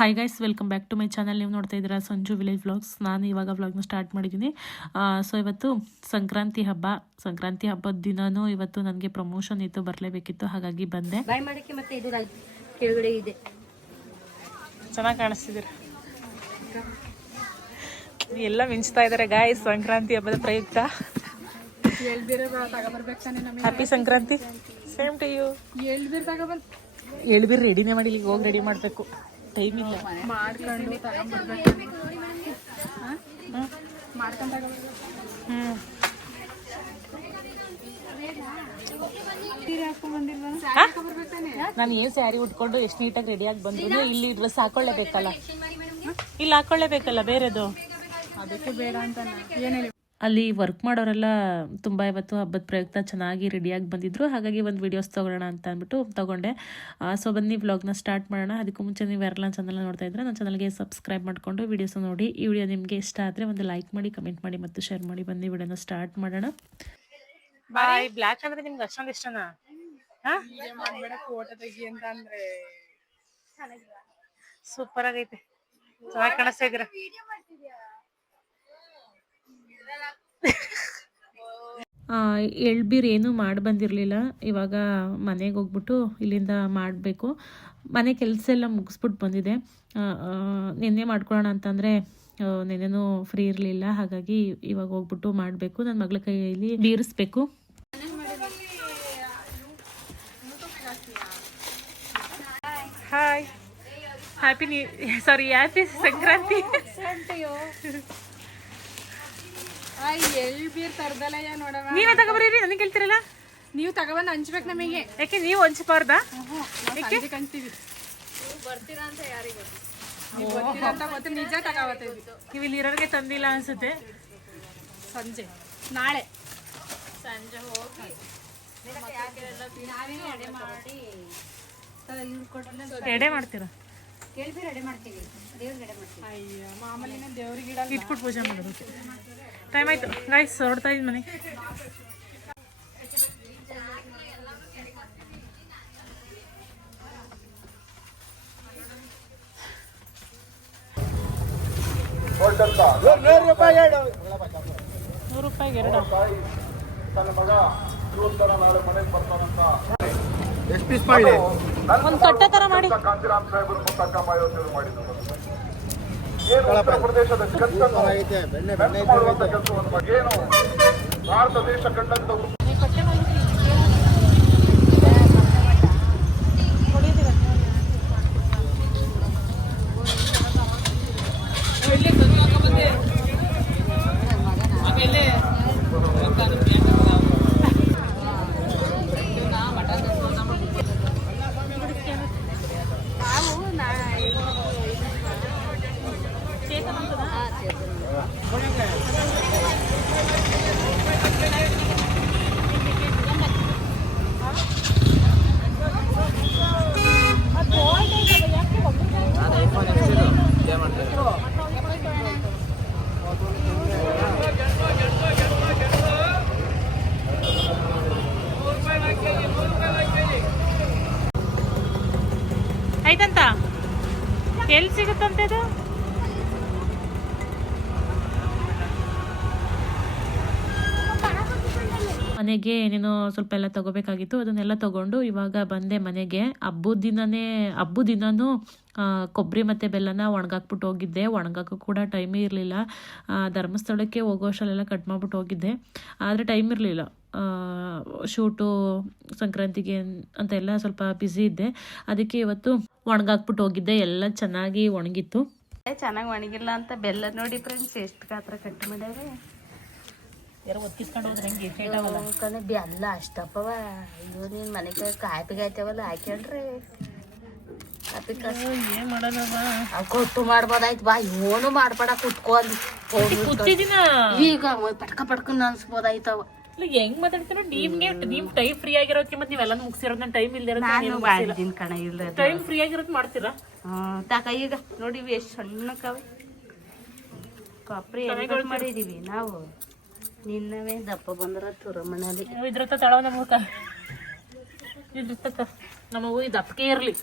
Hi guys, welcome back to my channel. ನೀವು ನೋಡ್ತಾ ಇದ್ದೀರಾ ಸಂಜು ವಿಲೇಜ್ ವ್ಲಾಗ್ಸ್. ನಾನು ಇವಾಗ ವ್ಲಾಗ್ನ ಸ್ಟಾರ್ಟ್ ಮಾಡಿದ್ದೀನಿ. ಸೊ ಇವತ್ತು ಸಂಕ್ರಾಂತಿ ಹಬ್ಬದ ದಿನವೂ ಇವತ್ತು ನನಗೆ ಪ್ರಮೋಷನ್ ಇತ್ತು, ಬರಲೇಬೇಕಿತ್ತು, ಹಾಗಾಗಿ ಬಂದೆ. ಬಾಯ್ ಮಾಡಕ್ಕೆ ಮತ್ತೆ ಇದು ಕೆಳಗಡೆ ಇದೆ. ಚೆನ್ನಾಗಿ ಕಾಣಿಸ್ತಿದ್ದೀರ, ಎಲ್ಲ ಮಿಂಚ್ತಾ ಇದ್ದಾರೆ ಗಾಯ್ಸ್ ಸಂಕ್ರಾಂತಿ ಹಬ್ಬದ ಪ್ರಯುಕ್ತ. Happy Sankranti. Same to you. ಎಳ್ಬೀರ್ ರೆಡಿನೇ ಮಾಡಿ, ಈಗ ಹೋಗಿ ರೆಡಿ ಮಾಡಬೇಕು, ಟೈಮ್ ಇಲ್ಲ. ನಾನು ಏನ್ ಸ್ಯಾರಿ ಉಟ್ಕೊಂಡು ಎಷ್ಟು ನೀಟಾಗಿ ರೆಡಿಯಾಗಿ ಬಂದ್ರು ಇಲ್ಲಿ ಡ್ರೆಸ್ ಹಾಕೊಳ್ಳೇಬೇಕಲ್ಲ, ಇಲ್ಲಿ ಹಾಕೊಳ್ಳೇಬೇಕಲ್ಲ ಬೇರೆದು. ಅದಕ್ಕೆ ಬೇಡ ಅಂತ ಅಲ್ಲಿ ವರ್ಕ್ ಮಾಡೋರೆಲ್ಲ ತುಂಬ ಇವತ್ತು ಹಬ್ಬದ ಪ್ರಯುಕ್ತ ಚೆನ್ನಾಗಿ ರೆಡಿಯಾಗಿ ಬಂದಿದ್ರು, ಹಾಗಾಗಿ ಒಂದು ವೀಡಿಯೋಸ್ ತೊಗೊಳ್ಳೋಣ ಅಂತ ಅಂದ್ಬಿಟ್ಟು ತೊಗೊಂಡೆ. ಸೊ ಬನ್ನಿ ವ್ಲಾಗ್ನ ಸ್ಟಾರ್ಟ್ ಮಾಡೋಣ. ಅದಕ್ಕೂ ಮುಂಚೆ ನೀವು ಯಾರೆಲ್ಲ ನನ್ನ ಚಾನಲ್ನ ನೋಡ್ತಾ ಇದ್ರೆ ನನ್ನ ಚಾನಲ್ಗೆ ಸಬ್ಸ್ಕ್ರೈಬ್ ಮಾಡಿಕೊಂಡು ವೀಡಿಯೋಸ್ ನೋಡಿ. ಈ ವಿಡಿಯೋ ನಿಮಗೆ ಇಷ್ಟ ಆದರೆ ಒಂದು ಲೈಕ್ ಮಾಡಿ, ಕಮೆಂಟ್ ಮಾಡಿ ಮತ್ತು ಶೇರ್ ಮಾಡಿ. ಬನ್ನಿ ವಿಡಿಯೋನ ಸ್ಟಾರ್ಟ್ ಮಾಡೋಣ. ಬಾಯ್. ಬ್ಲ್ಯಾಕ್ ಅಂದ್ರೆ ನಿಮ್ಗೆ ಅಷ್ಟೊಂದು ಇಷ್ಟನಾ? ಸೂಪರ್ ಆಗೈತೆ, ಚೆನ್ನಾಗಿ ಕಾಣಿಸ್ತಾ ಇದ್ದೀರಾ. ಎಳ್ಬೀರ್ ಏನೂ ಮಾಡಿ ಬಂದಿರಲಿಲ್ಲ. ಇವಾಗ ಮನೆಗೆ ಹೋಗ್ಬಿಟ್ಟು ಇಲ್ಲಿಂದ ಮಾಡಬೇಕು. ಮನೆ ಕೆಲಸ ಎಲ್ಲ ಮುಗಿಸ್ಬಿಟ್ಟು ಬಂದಿದೆ. ನಿನ್ನೆ ಮಾಡ್ಕೊಳ್ಳೋಣ ಅಂತಂದರೆ ನಿನ್ನೆನೂ ಫ್ರೀ ಇರಲಿಲ್ಲ, ಹಾಗಾಗಿ ಇವಾಗ ಹೋಗ್ಬಿಟ್ಟು ಮಾಡಬೇಕು. ನನ್ನ ಮಗಳ ಕೈಯಲ್ಲಿ ಬೀರಿಸ್ಬೇಕು. Hi, happy Sankranti. ನೀವೇ ತಗೋಬರ್ರಿ, ನನಗೆ ಕೇಳ್ತಿರಲ್ಲ. ನೀವು ತಗೊಬಂದು ಹಂಚ್ಬೇಕು ನಮಗೆ. ಯಾಕೆ ನೀವು ಹಂಚಬಾರ್ದಾ? ಬರ್ತೀರಾ ಅಂತ ಯಾರಿಗೂ ನಿಜ ತಗೋಬತ್ತೀವಿ. ನೀವು ಇಲ್ಲಿ ಇರೋರಿಗೆ ತಂದಿಲ್ಲ ಅನ್ಸುತ್ತೆ. ಸಂಜೆ ನಾಳೆ ಸಂಜೆ ಹೋಗಿ ಎಡೆ ಮಾಡ್ತೀರಾ? ಅಯ್ಯ ಮಾಮೂಲಿನ ದೇವ್ರಿಗೆ ಇಟ್ಬಿಟ್ಟು ಪೂಜೆ ಮಾಡೋದಕ್ಕೆ ಟೈಮ್ ಆಯ್ತು ಗೈಸ್. ಹೊರಡ್ತಾ ಇದ್ದೀನಿ ಮನೆ. ₹100 ಎರಡು. ಒಂದು ಕಟ್ಟೆ ತರ ಮಾಡಿ. ಭಾರತ ದೇಶ ಕಂಡಂತ ಆಯ್ತಂತ ಎಲ್ಲಿ ಸಿಗುತ್ತಂತೆ ಇದು? ಮನೆಗೆ ಏನೇನೋ ಸ್ವಲ್ಪ ಎಲ್ಲ ತಗೋಬೇಕಾಗಿತ್ತು, ಅದನ್ನೆಲ್ಲ ತಗೊಂಡು ಇವಾಗ ಬಂದೆ ಮನೆಗೆ. ಹಬ್ಬದ ದಿನನೂ ಕೊಬ್ಬರಿ ಮತ್ತು ಬೆಲ್ಲನ ಒಣಗಾಕ್ಬಿಟ್ಟು ಹೋಗಿದ್ದೆ. ಒಣಗಾಕೂ ಕೂಡ ಟೈಮೇ ಇರಲಿಲ್ಲ. ಧರ್ಮಸ್ಥಳಕ್ಕೆ ಹೋಗೋ ಅಷ್ಟರಲ್ಲೆಲ್ಲ ಕಟ್ ಮಾಡಿಬಿಟ್ಟು ಹೋಗಿದ್ದೆ, ಆದರೆ ಟೈಮ್ ಇರಲಿಲ್ಲ. ಶೂಟು ಸಂಕ್ರಾಂತಿಗೆ ಅಂತ ಎಲ್ಲ ಸ್ವಲ್ಪ ಬ್ಯುಸಿ ಇದ್ದೆ, ಅದಕ್ಕೆ ಇವತ್ತು ಒಣಗಾಕ್ಬಿಟ್ಟು ಹೋಗಿದ್ದೆ. ಎಲ್ಲ ಚೆನ್ನಾಗಿ ಒಣಗಿತ್ತು. ಚೆನ್ನಾಗಿ ಒಣಗಿಲ್ಲ ಅಂತ ಬೆಲ್ಲ ನೋಡಿ ಫ್ರೆಂಡ್ಸ್ ಎಷ್ಟು ಗಾತ್ರ ಕಟ್ ಮಾಡ್ಯಾವೆ. ಯಾರೋ ಒತ್ತಿಸ್ಕೊಂಡು ಹೋದ್ರೆ ಹೆಂಗೆ ಬೆಲ್ಲ ಅಷ್ಟಪ್ಪವ. ಅಯ್ಯೋ ನೀನು ಮನೆಗೆ ಕಾಯ್ಪಿಗಾಯ್ತವಲ್ಲ ಹಾಕ್ಯಂಡ್ರಿ ಏನ್ ಮಾಡೋಣವ. ಕೊಟ್ಟು ಮಾಡ್ಬೋದಾಯ್ತು. ಬಾ ಏನು ಮಾಡ್ಬೇಡ, ಕುತ್ಕೊಂಡು ಈಗ ಪಟ್ಕೊಂಡ್ ಅನ್ಸ್ಬೋದಾಯ್ತವ. ಹೆಂಗ್ ಮಾತಾಡ್ತಾರೋ ನಿಮ್ ಟೈಮ್ ಫ್ರೀ ಆಗಿರೋಕೆ ಮತ್ತೆ ನೀವೆಲ್ಲ ಮುಗಿಸಿರೋದ್ ನಾನು ಟೈಮ್ ಇಲ್ದಿರೋದು ಕಣ ಇಲ್ಲ. ಟೈಮ್ ಫ್ರೀ ಆಗಿರೋದು ಮಾಡ್ತೀರಾ? ತಾಕ ಈಗ ನೋಡಿ ಎಷ್ಟು ಸಣ್ಣಕ್ಕವೆ ಕಾಪ್ರಿ ಮಾಡಿದೀವಿ ನಾವು. ನಿನ್ನವೇ ದಪ್ಪ ಬಂದ್ರ ತುರಮಣಲ್ಲಿ ಇದ್ರತ್ತ ತಳ ನಮಗ ಇದ್ರತ್ತ ನಮಗೂ ಇದು ದಪ್ಪಕ್ಕೆ ಇರಲಿ,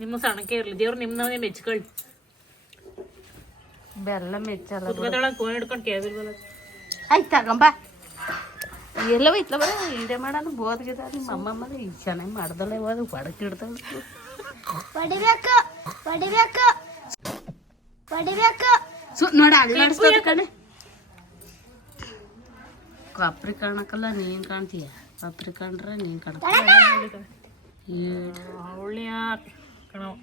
ನಿಮ್ಮ ಸಣ್ಣಕ್ಕೆ ಇರಲಿ. ದೇವ್ರು ನಿಮ್ಮನ್ನೇ ಮೆಚ್ಕೊಳ್ಳಿ. ಬೆಲ್ಲ ಮೆಚ್ಚಲ್ಲ ಕುತ್ಕೊತಾಳಂತ ಫೋನ್ ಹಿಡ್ಕೊಂಡು ಕೇಳಿಲ್ವಲ್ಲ. ಆಯ್ತು ತಗೊಂಬ ಎಲ್ಲವ ಇತ್ಲ ಬರ ಇಡೆ ಮಾಡೋಣ ಬೋದ್ಗಿದ ನಿಮ್ಮ ಅಮ್ಮಮ್ಮ ಈಗ ಚೆನ್ನಾಗಿ ಮಾಡ್ದಲ್ಲ ಇವಾಗ ಹೊಡಕ್ ಇಡ್ತಾಳೆ ನೋಡ ಅಲ್ಲಾಡಿಸ್ತದ ಕಣೆ ಕೊಪ್ರಿ ಕಾಣಕಲ್ಲ ನೀನ್ ಕಾಣ್ತೀಯ ಕೊಪ್ರಿ ಕಂಡ್ರೆ ನೀನ್ ಕಾಣ್ತೀಯ ಅವಳಿಯ ಕಣವ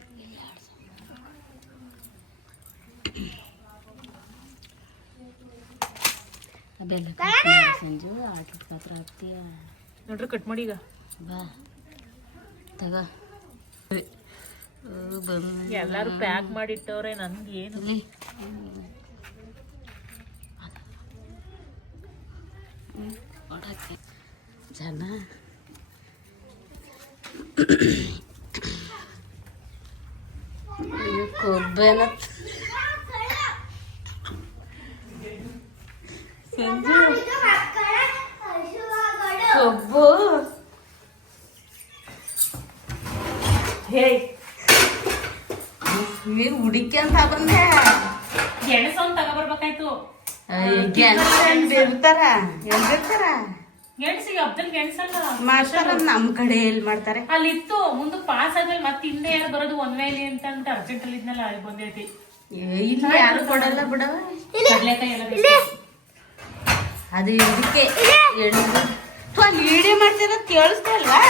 ಬೆಲ್ಲ ಸಂಜು ಆಟದ ಪಾತ್ರ ಹಾಕ್ತೀಯ ನೋಡ್ರಿ ಕಟ್ ಮಾಡಿ ಈಗ ಬಾ ತಗ ಬಂದು ಎಲ್ಲಾರು ಪ್ಯಾಕ್ ಮಾಡಿಟ್ಟವ್ರೆ ನನ್ಗೆ ಏನು ನೋಡಕ್ಕೆ ಜನ ಕೊಬ್ಬೆನ ಸಂಜು ಕೊಬ್ಬು ಹೇ ನೀರು ಹುಡುಕಿ ಅಂತ ಬಂದೆ ಗೆಣಸ ಒಂದು ತಗೊಬರ್ಬೇಕಾಯ್ತು. ಇರ್ತಾರ ಎಲ್ಲಿರ್ತಾರ ಗೆಣಸಿಗೆ ಹಬ್ಬದಲ್ಲಿ ಗೆಣಸಲ್ಲ ಮಾಡ್ತಾರ ನಮ್ ಕಡೆ ಎಲ್ಲಿ ಮಾಡ್ತಾರೆ ಅಲ್ಲಿತ್ತು ಮುಂದೆ ಪಾಸ್ ಆದ್ಮೇಲೆ ಮತ್ತೆ ಹಿಂದೆ ಯಾರು ಬರೋದು ಒಂದ್ ವೇಲಿ ಅಂತ ಅರ್ಜೆಂಟ್ ಅಲ್ಲಿ ಇದ್ನಲ್ಲ ಅಲ್ಲಿ ಬಂದೈತಿ. ಇಲ್ಲಿ ಯಾರು ಕೊಡಲ್ಲ ಬಿಡವ ಕಡ್ಲೆಕಾಯಿ ಎಲ್ಲ ಬೇಕು. ಅದು ಇದಕ್ಕೆ ಅಲ್ಲಿ ವಿಡಿಯೋ ಮಾಡ್ತಿರೋದು ಕೇಳಿಸ್ತಾ ಇಲ್ವಾ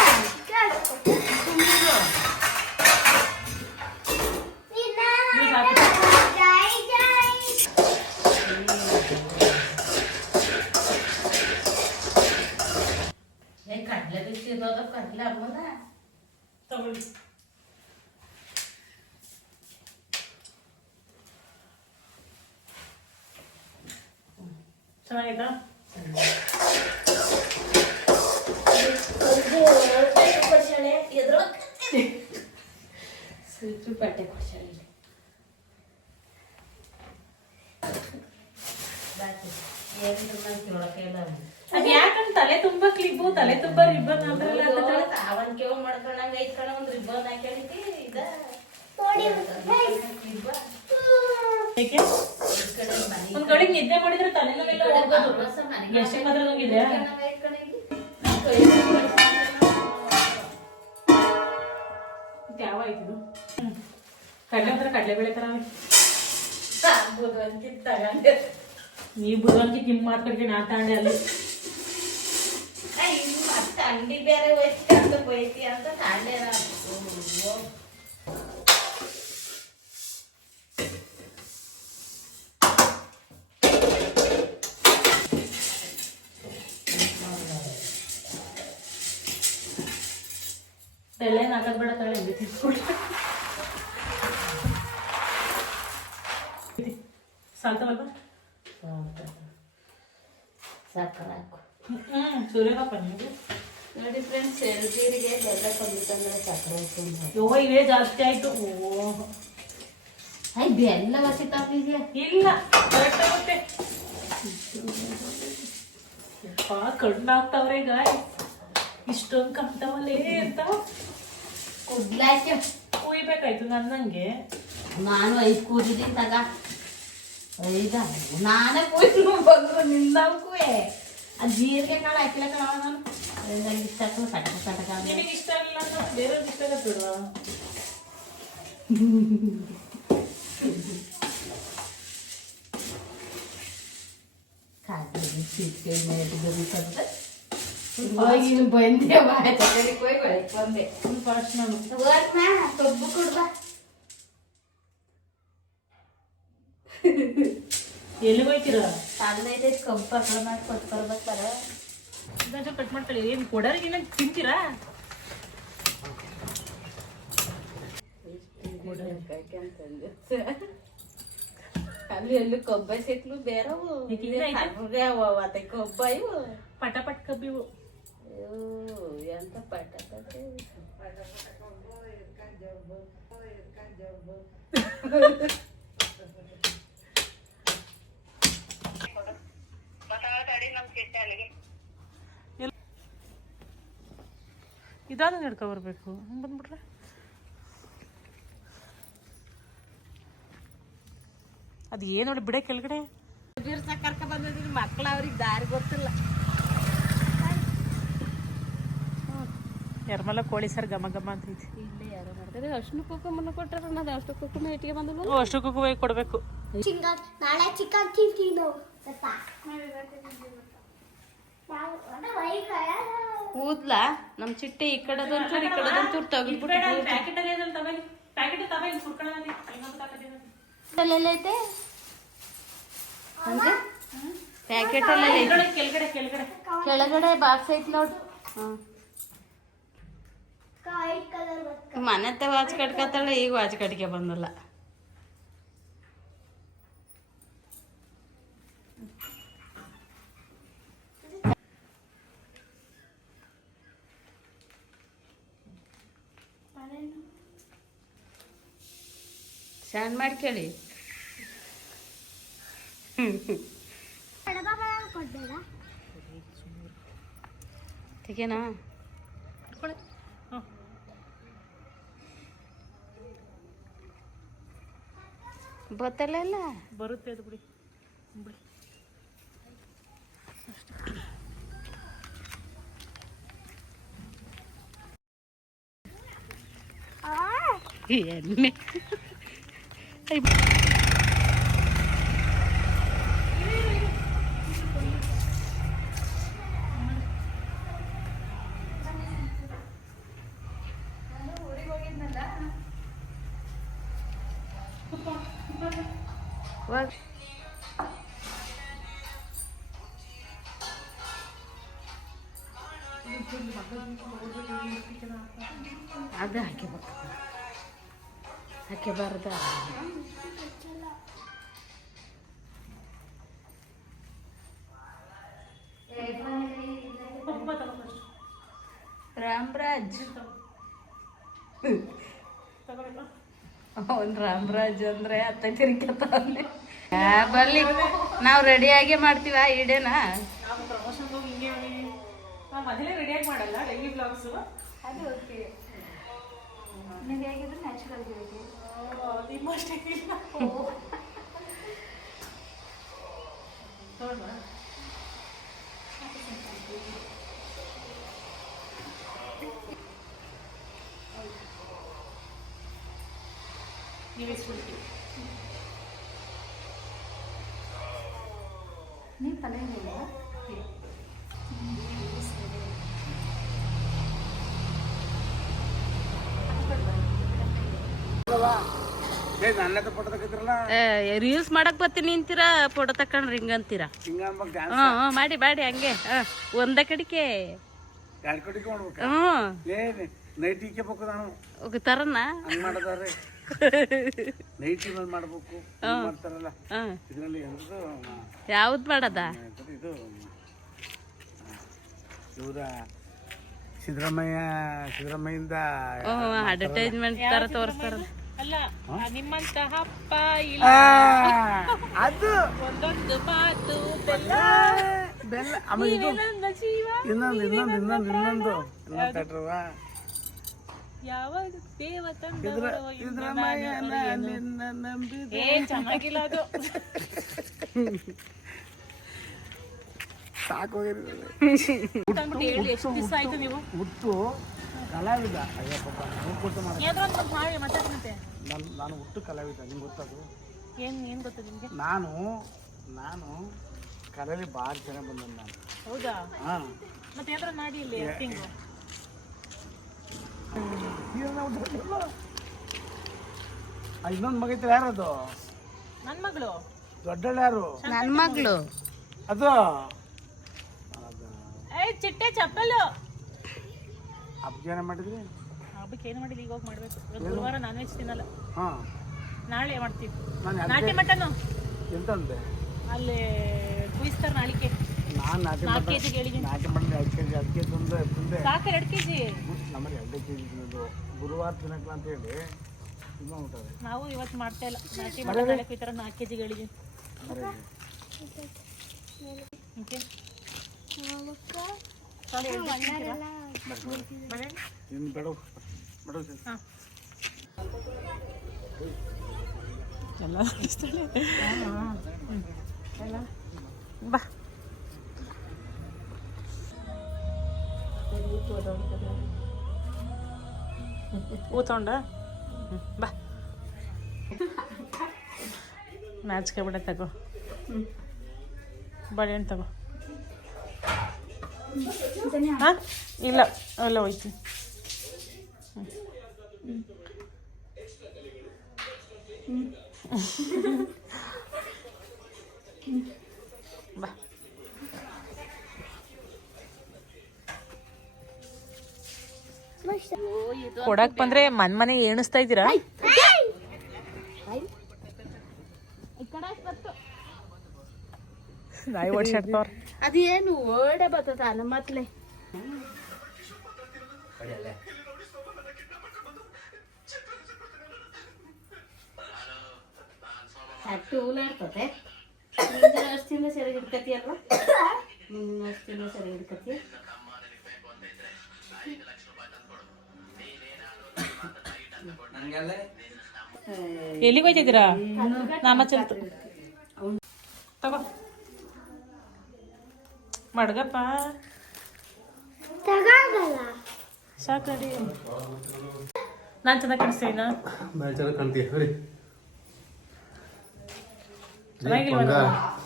ಕಡ್ಲೆ ಬಿಸಿರೋದ ಕಡ್ಲೆ ಅಮ್ಮದ ತಗೊಳ್ಳಿ. ಚೆನ್ನಾಗಿತ್ತಾ? ಸ್ವೀಟ್ ಬಟ್ಟೆ ಕೊಡ್ಸಾಳೆ ಅದ್ ಯಾಕಂತ ತಲೆ ತುಂಬಾ ಕ್ಲಿಪ್ಪು ತಲೆ ತುಂಬಾ ರಿಬ್ಬನ್ ಅಂತಾರಲ್ಲ ಅವನ್ ಕೇವ್ ಮಾಡ್ಕೊಂಡಂಗ ಐತ್ ಕಣ ಒಂದ್ ರಿಬ್ಬನ್ ಹಾಕಿ ಇದ ಯಾಕೆ ಒಂದ್ ಕಡೆಗೆ ನಿದ್ದೆ ಮಾಡಿದ್ರೆ ತಲೆನೋವೆಲ್ಲ ಹೋಗೋದು. ಎಷ್ಟು ಮಾತ್ರ ಹೋಗಿದೆ ಯಾವ ಆಯ್ತು ಕಡಲೆ ಒಂಥರ ಕಡಲೆಬೇಳೆ ತರ ನೀವು ಬುಧವಾರಕ್ಕೆ ನಿಮ್ಮ ಮಾತು ಕಟ್ಕೊಂಡು ನಾ ತಗೊಂಡೆ ಅಲ್ಲಿ ಮತ್ತೆ ಅಂಗಡಿ ಬೇರೆ ಹೋಯ್ತಿ ಅಂತ ಹೋಯ್ತಿ ಅಂತ ತಾಂಡೆ ಬೆಲ್ಲ ಏನು ಹಾಕೋದು ಬೇಡ ತಳೆ ಹೆಂಗೆ ತಿಳ್ಕೊಳ್ಳಿ ಸಾಲ್ತವಲ್ವಾ ಸಕ್ಕರೆ ಹಾಕು ಸೂರ್ಯನಪ್ಪ ನಿಮಗೆ ನೋಡಿ ಫ್ರೆಂಡ್ಸ್ ಎಳ್ಬೀರಿಗೆ ಬೆಲ್ಲ ಕೊಂಡ್ಬಿಟ್ಟಂದ್ರೆ ಸಕ್ಕರೆ ಹಾಕೊಂಡು ಯವ್ವ ಇವೇ ಜಾಸ್ತಿ ಆಯ್ತು. ಓ ಐ ಬೆಲ್ಲ ವಸಿತಾಗ್ಲಿದೆಯಾ ಇಲ್ಲ ಕರೆಕ್ಟ್ ಆಗುತ್ತೆ. ಕಣ್ಣಾಗ್ತಾವ್ರೆ ಗಾಯ ಇಷ್ಟೊಂದು ಕಾಣ್ತಾವಲ್ಲೇ ಅಂತ ಕುಡ್ಲಾಯ್ತು ಕುಯ್ಬೇಕಾಯ್ತು ನನ್ನಂಗೆ. ನಾನು 5 ಕೂದಿದ್ದೀನಿ ತಗ 5 ನಾನೇ ಕೂಯ್ತು ಬಂದ್ರು ನಿಂದಕ್ಕೂ ಅದು ಜೀರಿಗೆ ಕಾಳು ಹಾಕಿಲ್ಲ ಕಣ ನಾನು ಇಷ್ಟ ಆಗ್ತದೆ ಕಟಕ ಕಟಕ ನಿಮಗೆ ಇಷ್ಟ ಇಲ್ಲ ಅಂದ್ರೆ ಬೇರೆಯವ್ರಿಗೆ ಇಷ್ಟ ಆಗತ್ತಲ್ವಾ? ಕಾಯಿ ಸೀಟ್ಗೆ ಮೇಲೆ ಹೋಗಿ ಬಂದೆ ಹೋಗಿ ಬಂದೆ ಫಾಸ್ಟ್ ನಾನು ಕಬ್ಬು ಕೊಡ್ಬಾ ಎಲ್ಲಿಗೆ ಹೋಯ್ತೀರಾ? ಸಣ್ಣೈತೆ ಕಬ್ಬು ಪಕ್ಕಡ ಮಾಡಿ ಕೊಟ್ಕೊಡ್ಬೇಕಾರ ಕಟ್ ಮಾಡ್ಕೊಳ್ಳಿ. ಏನು ಕೊಡೋರಿಗಿನ್ನ ತಿಂತೀರಾ? ಅಲ್ಲಿ ಎಲ್ಲೂ ಕೊಬ್ಬ ಸಿಕ್ಲು ಬೇರವು ಕೊಬ್ಬ ಇವು ಪಟ ಪಟ್ ಕಬ್ಬಿವು ಎಂತ ಪಟ ಇದಾದ ನಡ್ಕೊ ಬರ್ಬೇಕು. ಹಂಗೆ ಬಂದ್ಬಿಟ್ರೆ ಅದು ಏನು ನೋಡಿ ಬಿಡ ಕೆಳಗಡೆ ಬೀರ್ಸಕ್ಕೆ ಕರ್ಕ ಬಂದಿದ್ದೀನಿ ಮಕ್ಳು ಅವ್ರಿಗೆ ದಾರಿ ಗೊತ್ತಿಲ್ಲ. ನಿರ್ಮಲ ಕೋಳಿ ಸರ್ ಘಮ ಘಮ ಅಂತೈತಿ. ಇಲ್ಲೇ ಯಾರೋ ಮಾಡ್ತಾರೆ ಅಷ್ಟು ಕುಕ್ಕುಮನ್ನ ಕೊಟ್ಟರೆ ನಾನು ಅಷ್ಟು ಕುಕ್ಕುಮ ಇಟ್ಟಿಗೆ ಬಂದಲ್ಲ. ಅಷ್ಟು ಕುಕ್ಕುವೆ ಕೊಡಬೇಕು. ನಾಳೆ ಚಿಕನ್ ತಿಂತೀವಿ ಕೂದ್ಲ ನಮ್ಮ ಚಿಟ್ಟೆ ಈ ಕಡೆದೊಂಚೂರು ಈ ಕಡೆದೊಂಚೂರು ತೆಗೆದ್ಬಿಟ್ಟು ಐತೆ ಅಂದ್ರೆ ಪ್ಯಾಕೆಟ್ ಎಲ್ಲ ಕೆಳಗಡೆ ಬಾಕ್ಸ್ ಐತಿ ನೋಡು. ಮನೆತ್ತೆ ವಾಚ್ ಕಟ್ಕತ್ತಾಳೆ, ಈಗ ವಾಚ್ ಕಟ್ಕೆ ಬಂದಲ್ಲ. ಸ್ಟ್ಯಾಂಡ್ ಮಾಡಿ ಕೇಳಿ. ತೆಗೆನಾ ಗೊತ್ತಲ್ಲ ಬರುತ್ತೆ ಅದು ಬಿಡಿ. ಎಣ್ಣೆ ಅದು ಹಾಕಬಾರ್ದ. ರಾಮರಾಜ್ ಅವನ್ ರಾಮರಾಜ್ ಅಂದ್ರೆ ಅತ್ತ ತಿರ್ಕತಾನೆ. ಬರ್ಲಿ, ನಾವು ರೆಡಿಯಾಗಿ ಮಾಡ್ತೀವ ಈಡೇನಾ. ಮೊದಲೇ ರೆಡಿಯಾಗಿ ಮಾಡಲ್ಲ ಡೈಲಿ ಬ್ಲಾಗ್ಸ್. ಅದು ಓಕೆ, ನೀವು ಹೇಗಿದ್ರೆ ನ್ಯಾಚುರಲ್ ಬೇಕು. ನಿಮ್ಮಷ್ಟೇ ನೀವು ತಲೆ ಇಲ್ಲ ರೀಲ್ಸ್ ಮಾಡಕ್ ಬರ್ತೀನಿ ಅಂತೀರಾ, ಫೋಟೋ ತಕೊಂಡ್ರಿ ಹಿಂಗಂತೀರಾ? ಮಾಡಿ ಮಾಡಿ ಹಂಗೆ ಒಂದ ಕಡಿಕೆ ತರನ ಯಾವ್ದು ಮಾಡದ? ಸಿದ್ದರಾಮಯ್ಯಿಂದ ಅಡ್ವರ್ಟೈಸ್ಮೆಂಟ್ ತರ ತೋರಿಸ್ತಾರ. ಅಲ್ಲ ನಿಮ್ಮಂತಹ ಹಪ್ಪ ಇಲ್ಲ ಅದು ಒಂದೊಂದು ಮಾತು ಬೆಲ್ಲ ಬೆಲ್ಲ. ಆಮೇಲೆ ಇದು ಇನ್ನೊಂದು ಯಾವ ದೇವ ನಂಬಿದ ಚೆನ್ನಾಗಿಲ್ಲ ಅದು. ಸಾಕೋಗಿರ್ತದೆ. ಹೇಳಿ ಎಷ್ಟು ದಿವಸ ಆಯ್ತು ನೀವು ಹುಟ್ಟು ಕಲಾವಿದ. ಏನಾದ್ರು ಒಂದು ಮಾಡಿ ಮಾತಾಡ್ತಂತೆ. ನಾನು ಹುಟ್ಟು ಕಲಾವಿದ, ನಿಮ್ಗೆ ಗೊತ್ತದು? ಏನ್ ಗೊತ್ತ ನಿಮ್ಗೆ? ನಾನು ಕಲೆಯಲ್ಲಿ ಭಾಳ ಚೆನ್ನಾಗಿ ಬಂದ ನಾನು. ಹೌದಾ? ಹಾಂ, ಮತ್ತೆ ಏನಾದ್ರು ಮಾಡಿ ಇಲ್ಲಿ ಆಕ್ಟಿಂಗು. ಇನ್ನೊಂದು ಮಗ ಐತ್ರ, ಯಾರದು? ನನ್ನ ಮಗಳು. ದೊಡ್ಡಳ್ಳ ಯಾರು? ನನ್ ಮಗಳು ಅದು ಚಿಟ್ಟೆ ಚಪ್ಪಲು. ಹಬ್ಬ ಏನ ಮಾಡಿದ್ರಿ? ಹಬ್ಬಕ್ಕೆ ಏನು ಮಾಡಿಲ್ಲ, ಈಗ ಹೋಗಿ ಮಾಡ್ಬೇಕು. ಗುರುವಾರ ನಾನ್ ವೆಜ್ ತಿನ್ನಲ್ಲ. ಹಾಂ, ನಾಳೆ ಮಾಡ್ತೀವಿ. ನಾನು ನಾಟಿ ಮಟನ್ನು ಎಂತಂದೆ ಅಲ್ಲಿ ಕುಯಿಸ್ತಾರೆ ನಾಳಿಕೆ. ನಾನು ನಾಟಿ 4 kg ಹೇಳಿದ್ದೀನಿ. ನಾಟಿ ಮಾಡಿದ್ರೆ 5 kg ಅದಕ್ಕೆ ತಂದೆ ಸಾಕು 2 kg. ನಮ್ಮಲ್ಲಿ 2 kg ತಿನ್ನೋದು. ಗುರುವಾರ ತಿನ್ನಕ್ಲ ಅಂತ ಹೇಳಿ ಇದು ಮಾಡ್ತಾರೆ. ನಾವು ಇವತ್ತು ಮಾಡ್ತಾ ಇಲ್ಲ. ನಾಟಿ ಮಟನ್ ಈ ಥರ 4 kg ಹೇಳಿದ್ದೀನಿ. ಓಕೆ ಇನ್ನು ಬೇಡ ಬೇಡ. ಹಾಂ ಎಲ್ಲ ತೋರಿಸ್ತಾಳೆ. ಬಾ ಹೂ ತಗೊಂಡ ಬಾ ಮ್ಯಾಚ್ಗೆ ಬಿಡ ತಗೋ ಬಾಳೆಹಣ್ಣು ತಗೋ. ಹಾಂ ಇಲ್ಲ ಅಲ್ಲ ಹೋಯ್ತೀನಿ. ಬಾ ಕೊಡಕ್ ಬಂದ್ರೆ ಮನೆ ಎಣಿಸ್ತಾ ಇದ್ದೀರಾ? ನಾಯಿ ಓಡ್ಸಾಡ್ತವ್ರ. ಅದೇನು ಓಡೆ ಬರ್ತದ ನಮ್ಮ ಮತ್ಲೆ ಹಟ್ಟು ಹೂಲಾಡ್ತದೆ. ಅಷ್ಟಿಂದ ಸೆರಗಿ ಹಿಡ್ಕತಿ ಅಲ್ವಾ? ನಿನ್ನ ಅಷ್ಟಿಂದ ಸೆರಗಿ ಹಿಡ್ಕತಿ. ಎಲ್ಲಿಗೆ ಹೋಯ್ತಿದ್ದೀರಾ? ನಾಮಚಲ್ತು ತಗೋ ಮಡ್ಗಪ್ಪ ಸಾಕು ನಡಿ. ನಾನು ಚೆನ್ನಾಗಿ ಕಾಣಿಸ್ತೀನ? ಚೆನ್ನಾಗಿ ಕಾಣ್ತೀಯ ಹೇಳಿ. ಚೆನ್ನಾಗಿಲ್ವ?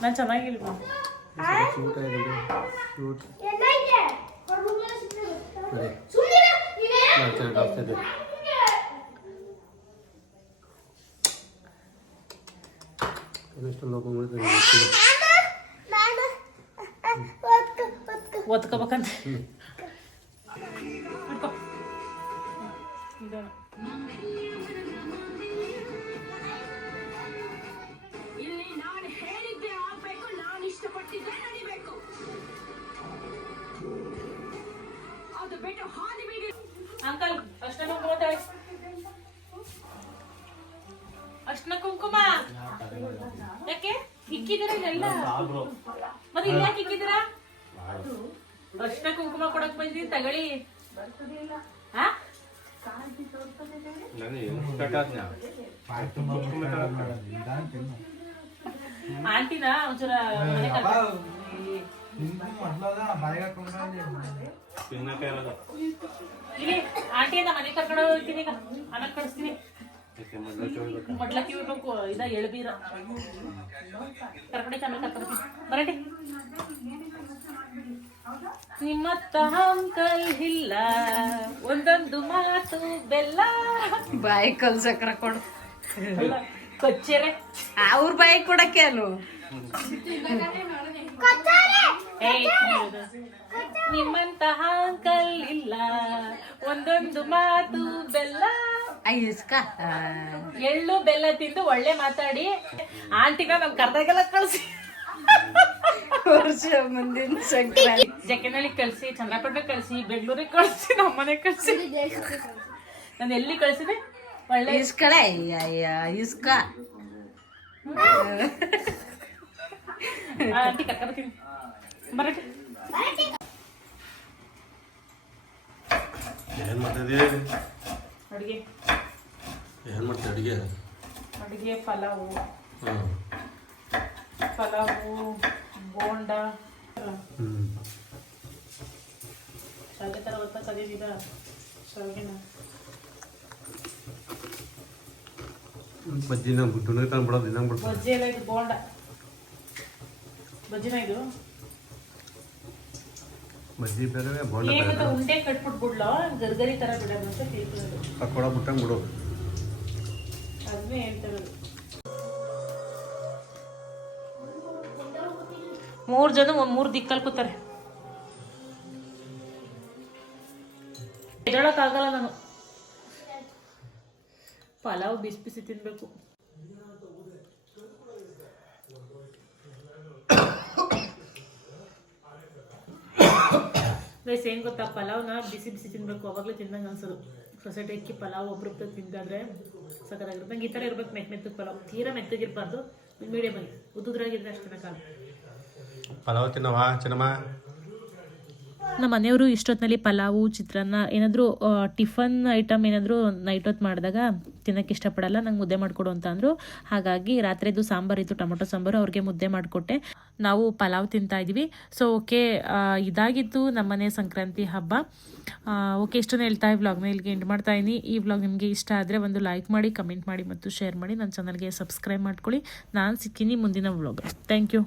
ನಾನು ಚೆನ್ನಾಗಿಲ್ವಾ? ಊಟ ಇದೆ ಊಟ ಚೆನ್ನಾಗಿ ಕಾಣಿಸ್ತಾ ಇದೆ. ಎಷ್ಟು ಲೋಕ ಮಾಡಿದ್ರೆ ಓದ್ಕೋಬೇಕಂತ ಅಂಕಲ್ ಅಷ್ಟನ ಕುಂಕುಮ ತಳಿ. ಅಷ್ಟನ ಕುಂಕುಮ ಯಾಕೆ ಇಕ್ಕಿದ್ದೀರ ಇಲ್ಲೆಲ್ಲ? ಮತ್ತೆ ಇಲ್ಲ ಯಾಕೆ ಇಕ್ಕಿದ್ದೀರ? ಅಷ್ಟನ ಕುಂಕುಮ ಕೊಡಕ್ ಬಂದಿದ್ದೀನಿ ತಗೊಳ್ಳಿ. ಆಂಟಿನ ಒಂಚೂರ ಮನೆ ಇಲ್ಲಿ ಆಂಟಿಯಿಂದ ಮನೆ ಕರ್ಕೊಂಡು ಹೋಗ್ತೀನಿ. ಈಗ ಆಮೇಲೆ ಕಳಿಸ್ತೀನಿ. ಮಡ್ಲಕ್ಕಿ ಇರ್ಬೇಕು ಇದ ಎಳ್ಬೀರ ಕರ್ಕಡೆ ಆಮೇಲೆ ಕರ್ಕೊಡ್ತೀನಿ. ಬರಟಿ ನಿಮ್ಮತ್ತ ಅಂಕಲ್ ಇಲ್ಲ ಒಂದೊಂದು ಮಾತು ಬೆಲ್ಲ ಬಾಯಿ ಕಲ್ಸಕ್ರ ಕೊಡು. ಕೊಚ್ಚೆರೆ ಅವ್ರ ಬಾಯಿ ಕೊಡಕ್ಕೆ ಅಲ್ವ? ನಿಮ್ಮಂತಹ ಅಂಕಲ್ ಇಲ್ಲ ಒಂದೊಂದು ಮಾತು ಬೆಲ್ಲ. ಇಸ್ಕ ಎಳ್ಳು ಬೆಲ್ಲ ತಿಂದು ಒಳ್ಳೆ ಮಾತಾಡಿ ಆಂಟಿನ ನಮ್ ಕರ್ದಾಗೆಲ್ಲ ಕಳ್ಸಿ. ವರ್ಷ ಮುಂದಿನ ಸಂಕ್ರಾಂತಿ ಜಕೆನಳ್ಳಿ ಕಳ್ಸಿ, ಚಂದ್ರಪಟ್ಟಣ ಕಳ್ಸಿ, ಬೆಂಗಳೂರಿಗೆ ಕಳ್ಸಿ, ನಮ್ಮನೆ ಕಳ್ಸಿ. ನಾನು ಎಲ್ಲಿ ಕಳ್ಸಿದೆ? ಒಳ್ಳೆ ಇಸ್ಕಳೆ ಇಸ್ಕ ಆಂಟಿ ಕರ್ಕೊತೀನಿ. ಬರಟಿ ಏನು ಮಾಡ್ತಿದ್ದೀಯ? ಅಡುಗೆ ಏನು ಮಾಡ್ತೀಯ ಅಡುಗೆ? ಅಡುಗೆ ಪಲಾವು, ಹಾಂ ಪಲಾವು, ಬೋಂಡ, ಶಾವಿಗೆ ಥರ ಗೊತ್ತಾ ಕದಿದ ಶಾವಿಗೆನ ಬಜ್ಜಿನ ದುಡ್ಡು ತಂದ್ಬಿಡೋದು ಇನ್ನಂಗೆ ಬಿಡ್ತಾರೆ. ಬಜ್ಜಿ ಎಲ್ಲ ಇದು ಬೋಂಡ ಬಜ್ಜಿನ ಇದು ಬಜ್ಜಿ ಬೇರೆ ಬೋಂಡ ಏನು ಬೇರೆ. ಉಂಡೆ ಕಟ್ಬಿಟ್ಬಿಡ್ಲೋ ಗರ್ಗರಿ ಥರ ಬಿಡೋದು ಅಂತ ತಿಳ್ಕೊಳ್ಳೋದು. ಪಕೋಡ ಬಿಟ್ಟಂಗೆ ಬಿಡು. ಅದನ್ನೇ ಹೇಳ್ತಿರೋದು. 3 ಜನ 3 ದಿಕ್ಕಲ್ಲಿ ಕೂತಾರೆ. ಎದಳಕ್ಕಾಗಲ್ಲ ನಾನು. ಪಲಾವ್ ಬಿಸಿ ಬಿಸಿ ತಿನ್ಬೇಕು. ಗೈಸ್ ಏನು ಗೊತ್ತಾ, ಪಲಾವ್ನ ಬಿಸಿ ಬಿಸಿ ತಿನ್ಬೇಕು, ಅವಾಗಲೇ ತಿಂದಂಗೆ ಅನ್ಸೋದು. ಸೊಸೈಟಿ ಅಕ್ಕಿ ಪಲಾವ್ ಒಬ್ರು ತಿಂದಾದ್ರೆ ಸಕ್ಕತ್ತಾಗಿರುತ್ತೆ. ನಂಗೆ ಈ ಥರ ಇರ್ಬೇಕು, ಮೆತ್ತಗೆ ಪಲಾವ್. ತೀರಾ ಮೆತ್ತಗಿರ್ಬಾರ್ದು, ಮೀಡಿಯಮ್ ಆಗಿ ಉದ್ದುದ್ರಾಗಿದ್ರೆ ಅಷ್ಟೇ ಕಾಲ. ಪಲಾವ್ ತಿನ್ನವಾ ಚೆನ್ನಮ್ಮ? ನಮ್ಮ ಮನೆಯವರು ಇಷ್ಟೊತ್ತಿನಲ್ಲಿ ಪಲಾವು ಚಿತ್ರಾನ್ನ ಏನಾದರೂ ಟಿಫನ್ ಐಟಮ್ ಏನಾದರೂ ನೈಟ್ ಹೊತ್ತು ಮಾಡಿದಾಗ ತಿನ್ನೋಕ್ಕೆ ಇಷ್ಟಪಡಲ್ಲ, ನಂಗೆ ಮುದ್ದೆ ಮಾಡಿಕೊಡು ಅಂತ ಅಂದರು. ಹಾಗಾಗಿ ರಾತ್ರಿದು ಸಾಂಬಾರು ಇತ್ತು, ಟೊಮೊಟೊ ಸಾಂಬಾರು, ಅವ್ರಿಗೆ ಮುದ್ದೆ ಮಾಡಿಕೊಟ್ಟೆ. ನಾವು ಪಲಾವ್ ತಿಂತಾ ಇದ್ವಿ. ಸೊ ಓಕೆ, ಇದಾಗಿತ್ತು ನಮ್ಮನೆ ಸಂಕ್ರಾಂತಿ ಹಬ್ಬ. ಓಕೆ, ಇಷ್ಟನ್ನು ಹೇಳ್ತಾ ಈ ವ್ಲಾಗ್ನ ಇಲ್ಲಿಗೆ ಎಂಡ್ ಮಾಡ್ತಾ ಇದ್ದೀನಿ. ಈ ವ್ಲಾಗ್ ನಿಮಗೆ ಇಷ್ಟ ಆದರೆ ಒಂದು ಲೈಕ್ ಮಾಡಿ, ಕಮೆಂಟ್ ಮಾಡಿ ಮತ್ತು ಶೇರ್ ಮಾಡಿ. ನನ್ನ ಚಾನಲ್ಗೆ ಸಬ್ಸ್ಕ್ರೈಬ್ ಮಾಡ್ಕೊಳ್ಳಿ. ನಾನು ಸಿಗ್ತೀನಿ ಮುಂದಿನ ವ್ಲಾಗ್. Thank you.